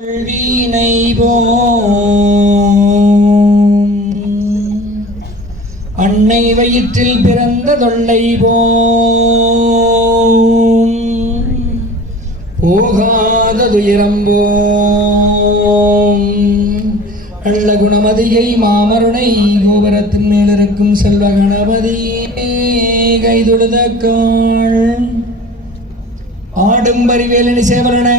வீணை அன்னை வயிற்றில் பிறந்த தொல்லை போகாத துயரம்போம் நல்ல குணமதியை மாமருணை கோபுரத்தின் மேலிருக்கும் செல்வ கணபதியே கைதொழுதக்காள் ஆடும் பரிவேலனி சேவலன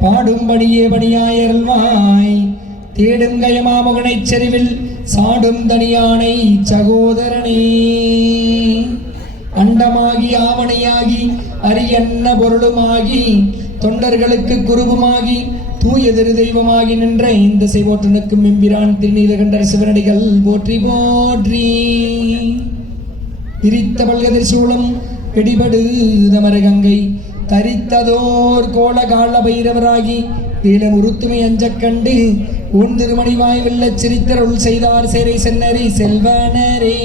பாடும்படியே பணியாயல்வாய் தேடும் கயமாமகனைச் செறிவில் சாடும் தனியானை சகோதரனே அண்டமாகி ஆவணையாகி அரியன்ன பொருளுமாகி தொண்டர்களுக்கு குருவுமாகி தூயதிரு தெய்வமாகி நின்ற இந்த செய்வோற்றனுக்கும் எம்பிரான் திருநீலகண்டர் சிவனடிகள் போற்றி போற்றி திரித்த பல்கதிர் சூளம் பிடிபடு தமரகங்கை தரித்ததோர் கோல கால பைரவராகி நீலம் உருத்துமை அஞ்சக் கண்டு உன் திருமணிவாய் வெல்ல சிரித்தருள் செய்தார் சேரை சென்னரி செல்வனரே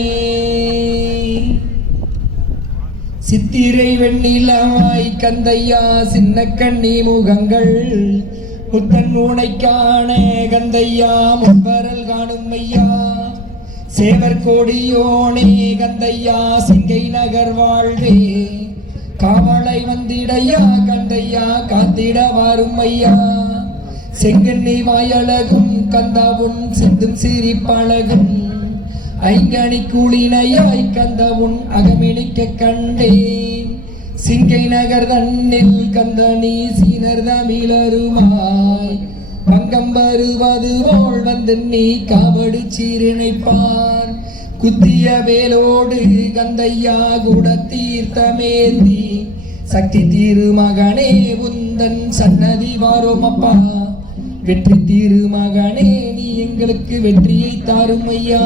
சித்திரை வெண்ணிலவாய் கந்தையா சின்ன கண்ணி முகங்கள் முத்தன் மூனை காண கந்தையா முன்பரல் காணும் ஐயா சேவர் கோடியோனே கந்தையா சிங்கை நகர் வாழ்வே காவலை வந்திடையா கந்தையா காத்திட வாரும் ஐயா செங்கண்ணி வாயழகும் கந்தாவுன் சிந்தும் சிரிப்பழகும் ஐங்கணி கூலினையாய் கந்தவுன் அகமிணிக்க கண்டேன் சிங்கை நகர் தன்னில் கந்தனி சீனர் தமிழருமாய் பங்கம் வருவது போல் வந்து நீ காவடு சீரிணைப்பார் குத்திய வேலோடு கந்தையா கூட தீர்த்தமேந்தி சக்தி திருமகனே உந்தன் சன்னதி வாரோம் அப்பா வெற்றி திருமகனே நீ எங்களுக்கு வெற்றியை தாரும் ஐயா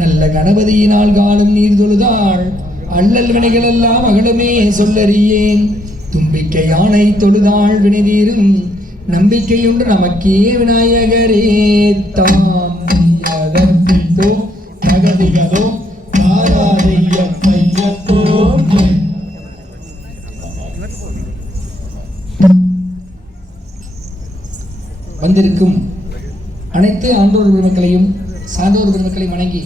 நல்ல கணபதியினால் காணும் நீர் தொழுதாள் அல்லல் வினைகள் எல்லாம் அகலுமே சொல்லறியேன் தும்பிக்கை யானை தொழுதாள் வினைதீரும் நம்பிக்கையுண்டு நமக்கே விநாயகரே தாம் வந்திருக்கும் அனைத்து ஆண்டோர் பெருமக்களையும் சான்றோர் பெருமக்களையும் வணங்கி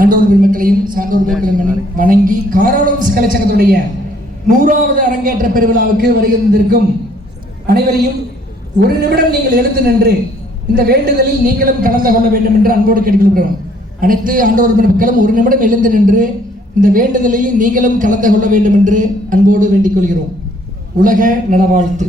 ஆண்டோர் பெருமக்களையும் சான்றோர் பெருமக்களையும் வணங்கி காராளவம்ச கலைச்சங்கத்துடைய 100வது அரங்கேற்ற பெருவிழாவுக்கு வருகின்றிருக்கும் அனைவரையும் ஒரு நிமிடம் நீங்கள் எழுந்து நின்று இந்த வேண்டுதலில் நீங்களும் கலந்து கொள்ள வேண்டும் என்று அன்போடு கேட்டுக்கொள்கிறோம். அனைத்து ஆண்டோர் பெருமக்களும் ஒரு நிமிடம் எழுந்து நின்று இந்த வேண்டுதலில் நீங்களும் கலந்து கொள்ள வேண்டும் என்று அன்போடு வேண்டிக் கொள்கிறோம். உலக நலவாழ்த்து.